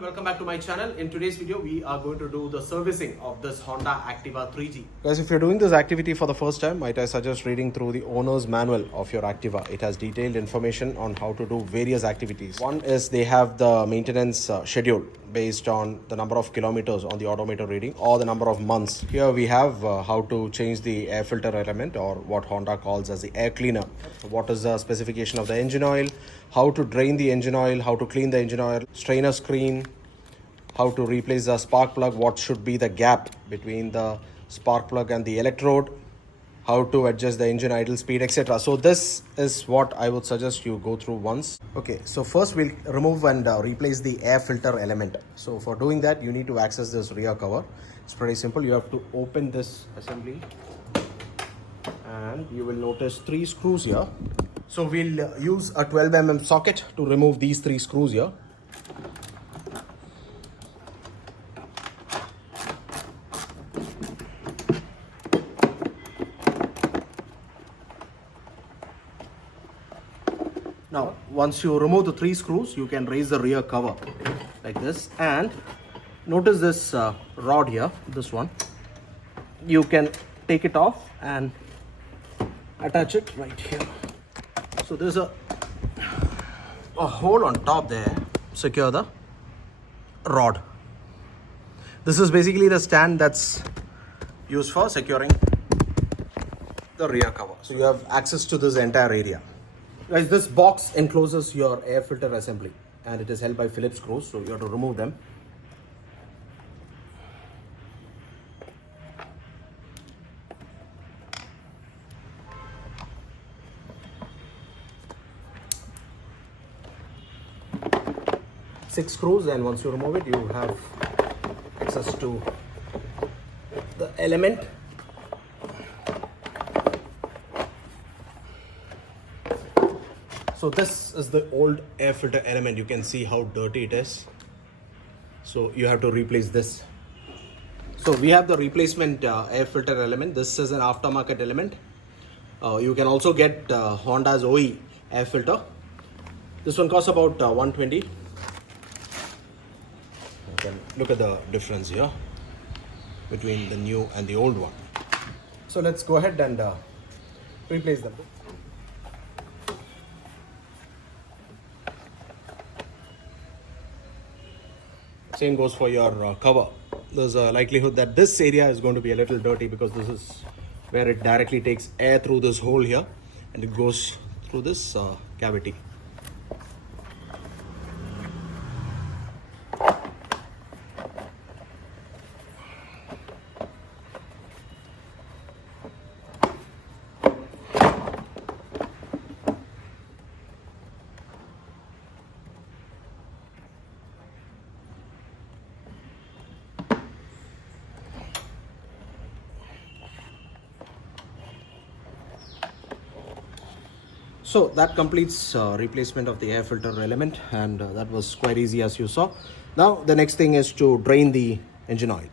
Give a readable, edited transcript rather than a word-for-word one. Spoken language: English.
everyone, welcome back to my channel. In today's video we are going to do the servicing of this Honda Activa 3G. Guys, if you're doing this activity for the first time, might I suggest reading through the owner's manual of your Activa. It has detailed information on how to do various activities. One is they have the maintenance schedule based on the number of kilometers on the odometer reading or the number of months. Here we have how to change the air filter element, or what Honda calls as the air cleaner. What is the specification of the engine oil, how to drain the engine oil, how to clean the engine oil, strainer screen, how to replace the spark plug, what should be the gap between the spark plug and the electrode, how to adjust the engine idle speed, etc. So this is what I would suggest you go through once. Okay, so first we'll remove and replace the air filter element. So for doing that, you need to access this rear cover. It's pretty simple. You have to open this assembly and you will notice 3 screws here. So we'll use a 12 mm socket to remove these 3 screws here. Now, once you remove the 3 screws, you can raise the rear cover like this, and notice this rod here, this one. You can take it off and attach it right here. So there's a hole on top there. Secure the rod. This is basically the stand that's used for securing the rear cover. So you have access to this entire area. Guys, this box encloses your air filter assembly and it is held by Phillips screws, so you have to remove them. Six screws, and once you remove it, you have access to the element. So this is the old air filter element. You can see how dirty it is. So you have to replace this. So we have the replacement air filter element. This is an aftermarket element. You can also get Honda's OE air filter. This one costs about 120. You can look at the difference here between the new and the old one. So let's go ahead and replace them. Same goes for your cover. There's a likelihood that this area is going to be a little dirty because this is where it directly takes air through this hole here and it goes through this cavity. So that completes replacement of the air filter element, and that was quite easy as you saw. Now the next thing is to drain the engine oil.